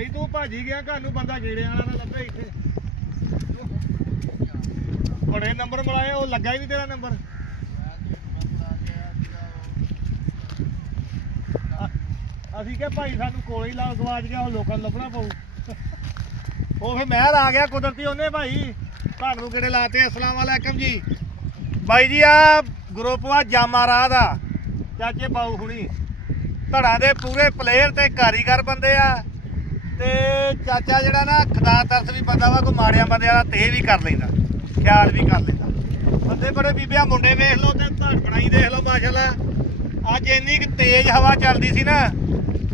ਭਾਈ ਤੂੰ ਭਾਜੀ ਗਿਆ ਘਰ ਨੂੰ ਬੰਦਾ ਗੇੜੇ ਵਾਲਾ ਨਾ ਲੱਭੇ ਇੱਥੇ ਬੜੇ ਨੰਬਰ ਮਿਲਾਏ ਉਹ ਲੱਗਾ ਹੀ ਨਹੀਂ ਤੇਰਾ ਨੰਬਰ ਅਸੀਂ ਕਿਹਾ ਭਾਈ ਸਾਨੂੰ ਕੋਲ ਹੀ ਲਾ ਗਵਾਚ ਗਿਆ ਉਹ ਲੋਕਾਂ ਨੂੰ ਲੱਭਣਾ ਪਊ ਉਹ ਫਿਰ ਮਹਿਰ ਆ ਗਿਆ ਕੁਦਰਤੀ ਉਹਨੇ ਭਾਈ ਤੁਹਾਨੂੰ ਕਿਹੜੇ ਲਾਤੇ ਅਸਲਾਮ ਵਾਲੇਕਮ ਜੀ ਬਾਈ ਜੀ ਆ ਗਰੁੱਪ ਆ ਜਾਮਾ ਰਾਹ ਦਾ ਚਾਚੇ ਬਾਊ ਹੁਣੀ ਧੜਾ ਦੇ ਪੂਰੇ ਪਲੇਅਰ ਤੇ ਕਾਰੀਗਰ ਬੰਦੇ ਆ ਤੇ ਚਾਚਾ ਜਿਹੜਾ ਨਾ ਖੁਦਾ ਤਰਸ ਵੀ ਬੰਦਾ ਵਾ ਕੋਈ ਮਾੜਿਆਂ ਬੰਦੇ ਵਾਲਾ ਤੇ ਵੀ ਕਰ ਲੈਂਦਾ ਖਿਆਲ ਵੀ ਕਰ ਲੈਂਦਾ ਬੰਦੇ ਬੜੇ ਬੀਬੀਆਂ ਮੁੰਡੇ ਵੇਖ ਲਓ ਤੇ ਧੜ ਬਣਾਈ ਦੇਖ ਲਓ ਮਾਸ਼ਾਅੱਲਾ ਅੱਜ ਇੰਨੀ ਕਿ ਤੇਜ਼ ਹਵਾ ਚੱਲਦੀ ਸੀ ਨਾ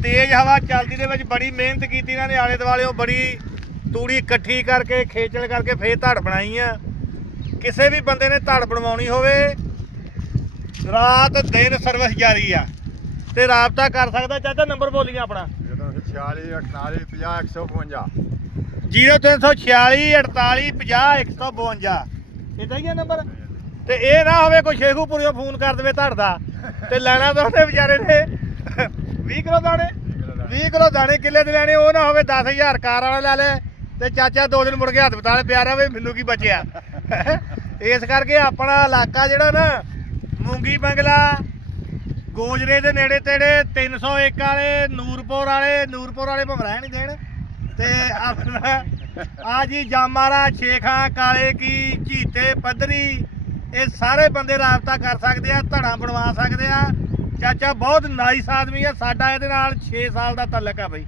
ਤੇਜ਼ ਹਵਾ ਚੱਲਦੀ ਦੇ ਵਿੱਚ ਬੜੀ ਮਿਹਨਤ ਕੀਤੀ ਇਹਨਾਂ ਨੇ ਆਲੇ ਦੁਆਲੇ ਬੜੀ ਤੂੜੀ ਇਕੱਠੀ ਕਰਕੇ ਖੇਚਲ ਕਰਕੇ ਫੇਰ ਧੜ ਬਣਾਈ ਆ ਕਿਸੇ ਵੀ ਬੰਦੇ ਨੇ ਧੜ ਬਣਵਾਉਣੀ ਹੋਵੇ ਰਾਤ ਦਿਨ ਸਰਵਿਸ ਜਾਰੀ ਆ ਤੇ ਰਾਬਤਾ ਕਰ ਸਕਦਾ ਚਾਚਾ ਨੰਬਰ ਬੋਲੀਆਂ ਆਪਣਾ 46 48 50 152 0346 48 50 152 ਇਦਾਂ ਹੀ ਆ ਨੰਬਰ ਤੇ ਇਹ ਨਾ ਹੋਵੇ ਕੋਈ ਸ਼ੇਖੂਪੁਰਿਓਂ ਫੋਨ ਕਰ ਦੇਵੇ ਧੜ ਦਾ ਤੇ ਲੈਣਾ ਤਾਂ ਉਹਨੇ ਵਿਚਾਰੇ ਨੇ 20 ਕਿਲੋ ਦਾਣੇ 20 ਕਿਲੋ ਦਾਣੇ ਕਿੱਲੇ ਦੇ ਲੈਣੇ ਉਹ ਨਾ ਹੋਵੇ 10000 ਕਾਰ ਵਾਲਾ ਲੈ ਲੈ ਤੇ ਚਾਚਾ 2 ਦਿਨ ਮੁੜ ਕੇ ਹਸਪਤਾਲ ਪਿਆ ਰਹੇ ਮੈਨੂੰ ਕੀ ਬਚਿਆ ਇਸ ਕਰਕੇ ਆਪਣਾ ਇਲਾਕਾ ਜਿਹੜਾ ਨਾ ਮੂੰਗੀ ਬੰਗਲਾ ਗੋਜਰੇ ਦੇ ਨੇੜੇ ਤੇੜੇ 301 ਵਾਲੇ ਨੂਰਪੁਰ ਵਾਲੇ ਭਮਰਾ ਨਹੀਂ ਦੇਣ ਤੇ ਆਪਣਾ ਆ ਜੀ ਜਾਮਾਰਾ ਛੇਖਾਂ ਕਾਲੇ ਕੀ ਝੀਤੇ ਪੱਧਰੀ ਇਹ ਸਾਰੇ ਬੰਦੇ ਰਾਬਤਾ ਕਰ ਸਕਦੇ ਆ ਧੜਾ ਬਣਵਾ ਸਕਦੇ ਆ ਚਾਚਾ ਬਹੁਤ ਨਾਈਸ ਆਦਮੀ ਆ ਸਾਡਾ ਇਹਦੇ ਨਾਲ 6 ਸਾਲ ਦਾ ਤਾਲੁਕ ਆ ਬਈ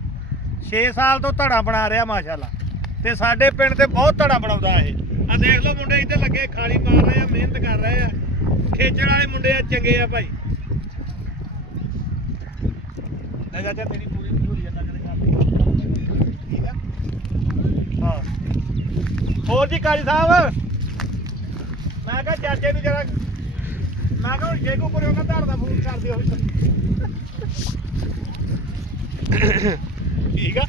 6 ਸਾਲ ਤੋਂ ਧੜਾ ਬਣਾ ਰਿਹਾ ਮਾਸ਼ਾਅੱਲਾ ਤੇ ਸਾਡੇ ਪਿੰਡ ਤੇ ਬਹੁਤ ਧੜਾ ਬਣਾਉਂਦਾ ਇਹ ਆ ਦੇਖ ਲਓ ਮੁੰਡੇ ਇੱਥੇ ਲੱਗੇ ਖਾਲੀ ਮਾਰ ਰਹੇ ਆ ਮਿਹਨਤ ਕਰ ਰਹੇ ਆ ਖੇਚਣ ਵਾਲੇ ਮੁੰਡੇ ਆ ਚੰਗੇ ਆ ਭਾਈ ਲੈ ਚਾਚਾ ਤੇਰੀ ਪੂਰੀ ਪੂਰੀ ਜਾਂਦਾ ਕਦੇ ਕਰ ਠੀਕ ਆ ਹਾਂ ਹੋਰ ਜੀ ਕਾਜੀ ਸਾਹਿਬ ਮੈਂ ਕਿਹਾ ਚਾਚੇ ਨੂੰ ਜਰਾ ਮੈਂ ਕਿਹਾ ਹੁਣ ਸ਼ੇਖੂਪੁਰੇ ਉਹਨਾਂ ਧੜ ਦਾ ਫੋਨ ਕਰ ਦਿਓ ਠੀਕ ਆ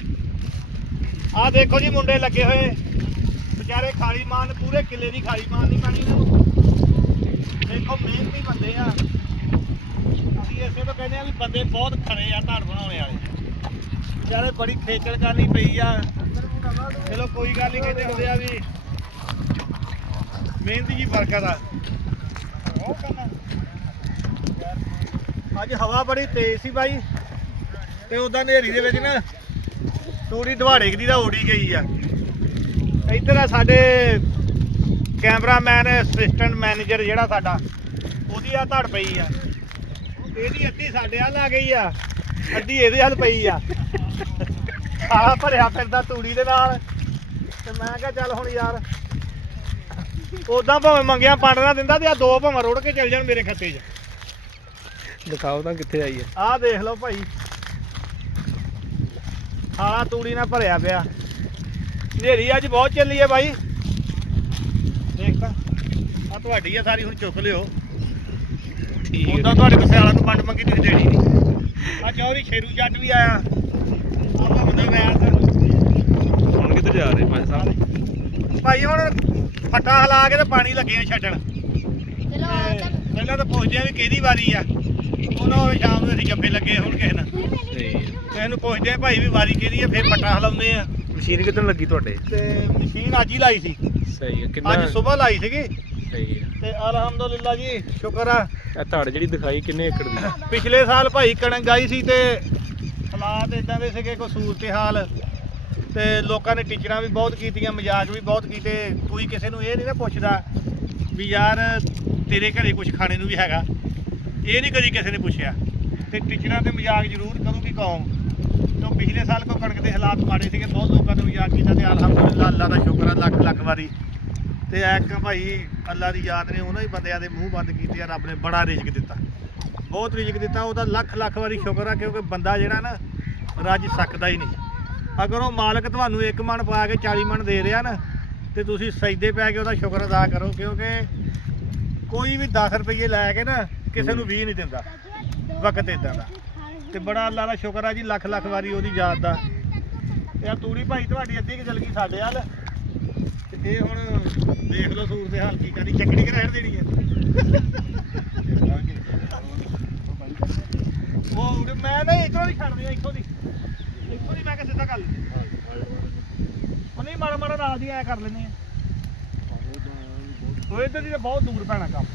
ਆਹ ਦੇਖੋ ਜੀ ਮੁੰਡੇ ਲੱਗੇ ਹੋਏ ਵਿਚਾਰੇ ਖਾਲੀ ਮਾਨ ਪੂਰੇ ਕਿੱਲੇ ਦੀ ਖਾਲੀ ਮਾਨ ਨਹੀਂ ਪੈਣੀ ਇਹਨਾਂ ਨੂੰ ਦੇਖੋ ਮਿਹਨਤੀ ਬੰਦੇ ਆ ਅਸੀਂ ਇਸੇ ਤੋਂ ਕਹਿੰਦੇ ਆ ਵੀ ਬੰਦੇ ਬਹੁਤ ਖੜੇ ਆ ਧੜ ਬਣਾਉਣੇ ਵਾਲੇ ਵਿਚਾਰੇ ਬੜੀ ਖੇਚਲ ਕਰਨੀ ਪਈ ਆ ਚਲੋ ਕੋਈ ਗੱਲ ਨਹੀਂ ਕਹਿੰਦੇ ਹੁੰਦੇ ਆ ਵੀ ਮਿਹਨਤ ਜੀ ਬਰਕਤ ਆ ਅੱਜ ਹਵਾ ਬੜੀ ਤੇਜ਼ ਸੀ ਬਾਈ ਤੇ ਉਦਾਂ ਹਨੇਰੀ ਦੇ ਵਿੱਚ ਨਾ ਤੂੜੀ ਦਵਾੜੇ ਦੀ ਤਾਂ ਉੜੀ ਗਈ ਆ ਇੱਧਰ ਆ ਸਾਡੇ ਕੈਮਰਾਮੈਨ ਅਸਿਸਟੈਂਟ ਮੈਨੇਜਰ ਜਿਹੜਾ ਸਾਡਾ ਉਹਦੀ ਆ ਧੜ ਪਈ ਆ ਇਹਦੀ ਅੱਧੀ ਸਾਡੇ ਵੱਲ ਆ ਗਈ ਆ ਅੱਧੀ ਇਹਦੇ ਵੱਲ ਪਈ ਆ ਆ ਭਰਿਆ ਫਿਰਦਾ ਤੂੜੀ ਦੇ ਨਾਲ ਤੇ ਮੈਂ ਕਿਹਾ ਚੱਲ ਹੁਣ ਯਾਰ ਉਦਾਂ ਭਾਵੇਂ ਮੰਗਿਆ ਪੰਡ ਨਾ ਦਿੰਦਾ ਤੇ ਆ 2 ਭਾਵੇਂ ਰੋੜ ਕੇ ਚੱਲ ਜਾਣ ਮੇਰੇ ਖੱਤੇ 'ਚ ਦਿਖਾਓ ਤਾਂ ਕਿੱਥੇ ਆਈ ਹੈ ਆਹ ਦੇਖ ਲਓ ਭਾਈ ਖਾਲਾ ਤੂੜੀ ਨਾਲ ਭਰਿਆ ਪਿਆ ਹਨੇਰੀ ਅੱਜ ਬਹੁਤ ਚੱਲੀ ਹੈ ਬਾਈ ਦੇਖ ਤਾਂ ਆ ਤੁਹਾਡੀ ਆ ਸਾਰੀ ਹੁਣ ਚੁੱਕ ਲਿਓ ਠੀਕ ਉਦਾਂ ਤੁਹਾਡੇ ਕੋਲ ਸਿਆਲਾਂ ਨੂੰ ਪੰਡ ਮੰਗੀ ਤੁਸੀਂ ਦੇਣੀ ਨਹੀਂ ਆ ਚੌਰੀ ਸ਼ੇਰੂ ਜੱਟ ਵੀ ਆਇਆ ਆਪਾਂ ਬੰਦਾ ਵੈਰ ਤਾਂ ਹੁਣ ਕਿੱਧਰ ਜਾ ਰਹੇ ਭਾਈ ਸਾਹਿਬ ਭਾਈ ਹੁਣ ਫੱਟਾ ਹਿਲਾ ਕੇ ਤੇ ਪਾਣੀ ਲੱਗੇ ਆ ਛੱਡਣ ਪਹਿਲਾਂ ਤਾਂ ਪੁੱਛਦੇ ਆ ਵੀ ਕਿਹਦੀ ਵਾਰੀ ਆ ਉਹਨਾਂ ਸ਼ਾਮ ਨੂੰ ਅਸੀਂ ਜੱਫੇ ਲੱਗੇ ਹੁਣ ਕਿਸੇ ਨਾਲ ਕਿਸੇ ਨੂੰ ਪੁੱਛਦੇ ਆ ਭਾਈ ਵੀ ਵਾਰੀ ਕਿਹਦੀ ਆ ਫਿਰ ਫੱਟਾ ਹਿਲਾਉਂਦੇ ਆ ਮਸ਼ੀਨ ਕਿੱਦਣ ਲੱਗੀ ਤੁਹਾਡੇ ਤੇ ਮਸ਼ੀਨ ਅੱਜ ਹੀ ਲਾਈ ਸੀ ਸਹੀ ਹੈ ਕਿੰਨਾ ਅੱਜ ਸਵੇਰ ਲਾਈ ਸੀਗੀ ਸਹੀ ਹੈ ਤੇ ਅਲਹਮਦੁਲਿਲਾ ਜੀ ਸ਼ੁਕਰ ਆ ਇਹ ਧੜ ਜਿਹੜੀ ਦਿਖਾਈ ਕਿੰਨੇ ਏਕੜ ਦੀ ਪਿਛਲੇ ਸਾਲ ਭਾਈ ਕਣਕ ਗਾਈ ਸੀ ਤੇ ਹਾਲਾਤ ਇਦਾਂ ਦੇ ਸੀਗੇ ਕੋਈ ਸੂਰਤ ਹਾਲ ਤੇ ਲੋਕਾਂ ਨੇ ਟੀਚਰਾਂ ਵੀ ਬਹੁਤ ਕੀਤੀਆਂ ਮਜ਼ਾਕ ਵੀ ਬਹੁਤ ਕੀਤੇ ਕੋਈ ਕਿਸੇ ਨੂੰ ਇਹ ਨਹੀਂ ਨਾ ਪੁੱਛਦਾ ਵੀ ਯਾਰ ਤੇਰੇ ਘਰੇ ਕੁਝ ਖਾਣੇ ਨੂੰ ਵੀ ਹੈਗਾ ਇਹ ਨਹੀਂ ਕਦੀ ਕਿਸੇ ਨੇ ਪੁੱਛਿਆ ਤੇ ਟੀਚਰਾਂ ਤੇ ਮਜ਼ਾਕ ਜ਼ਰੂਰ ਕਰੂਗੀ ਕੌਮ ਤੋਂ ਪਿਛਲੇ ਸਾਲ ਕੋ ਕਣਕ ਦੇ ਹਾਲਾਤ ਮਾੜੇ ਸੀਗੇ ਬਹੁਤ ਲੋਕਾਂ ਨੇ ਮਜ਼ਾਕ ਕੀਤਾ ਤੇ ਅਲਹਮਦੁਲਿਲਾ ਅੱਲਾ ਦਾ ਸ਼ੁਕਰ ਆ ਲੱਖ ਲੱਖ ਵਾਰੀ ਤੇ ਇੱਕ ਭਾਈ ਅੱਲਾ ਦੀ ਯਾਦ ਨੇ ਉਹਨਾਂ ਹੀ ਬੰਦਿਆਂ ਦੇ ਮੂੰਹ ਬੰਦ ਕੀਤੇ ਆ ਰੱਬ ਨੇ ਬੜਾ ਰਿਜ਼ਕ ਦਿੱਤਾ ਬਹੁਤ ਰਿਜ਼ਕ ਦਿੱਤਾ ਉਹਦਾ ਲੱਖ ਲੱਖ ਵਾਰੀ ਸ਼ੁਕਰ ਆ ਕਿਉਂਕਿ ਬੰਦਾ ਜਿਹੜਾ ਨਾ ਰੱਜ ਸਕਦਾ ਹੀ ਨਹੀਂ ਅਗਰ ਉਹ ਮਾਲਕ ਤੁਹਾਨੂੰ 1 ਮਣ ਪਾ ਕੇ 40 ਮਣ ਦੇ ਰਿਹਾ ਨਾ ਤੇ ਤੁਸੀਂ ਸਜਦੇ ਪੈ ਕੇ ਉਹਦਾ ਸ਼ੁਕਰ ਅਦਾ ਕਰੋ ਕਿਉਂਕਿ ਕੋਈ ਵੀ 10 ਰੁਪਏ ਲੈ ਕੇ ਨਾ ਕਿਸੇ ਨੂੰ 20 ਨਹੀਂ ਦਿੰਦਾ ਵਕਤ ਇਦਾਂ ਦਾ ਤੇ ਬੜਾ ਅੱਲਾ ਦਾ ਸ਼ੁਕਰ ਆ ਜੀ ਲੱਖ ਲੱਖ ਵਾਰੀ ਉਹਦੀ ਯਾਦ ਦਾ ਤੇ ਆ ਤੂੜੀ ਭਾਈ ਤੁਹਾਡੀ ਅੱਧੀ ਕਿ ਚਲ ਗਈ ਸਾਡੇ ਵੱਲ ਤੇ ਇਹ ਹੁਣ ਦੇਖ ਲਓ ਸੂਰਤ ਹਾਲ ਕੀ ਕਰੀ ਚੱਕਣੀ ਕਿ ਰਹਿਣ ਦੇਣੀ ਹੈ ਉਹ ਮੈਂ ਨਹੀਂ ਇੱਥੋਂ ਦੀ ਛੱਡ ਦਿਓ ਇੱਥੋਂ ਦੀ ਮੈਂ ਕਿਹਾ ਸਿੱਧਾ ਕਰ ਗੱਲ ਉਹ ਨਹੀਂ ਮਾੜਾ ਮਾੜਾ ਨਾਲ ਦੀ ਐ ਕਰ ਲੈਨੇ ਆ ਉਹ ਇੱਧਰ ਦੀ ਤਾਂ ਬਹੁਤ ਦੂਰ ਪੈਣਾ ਕੰਮ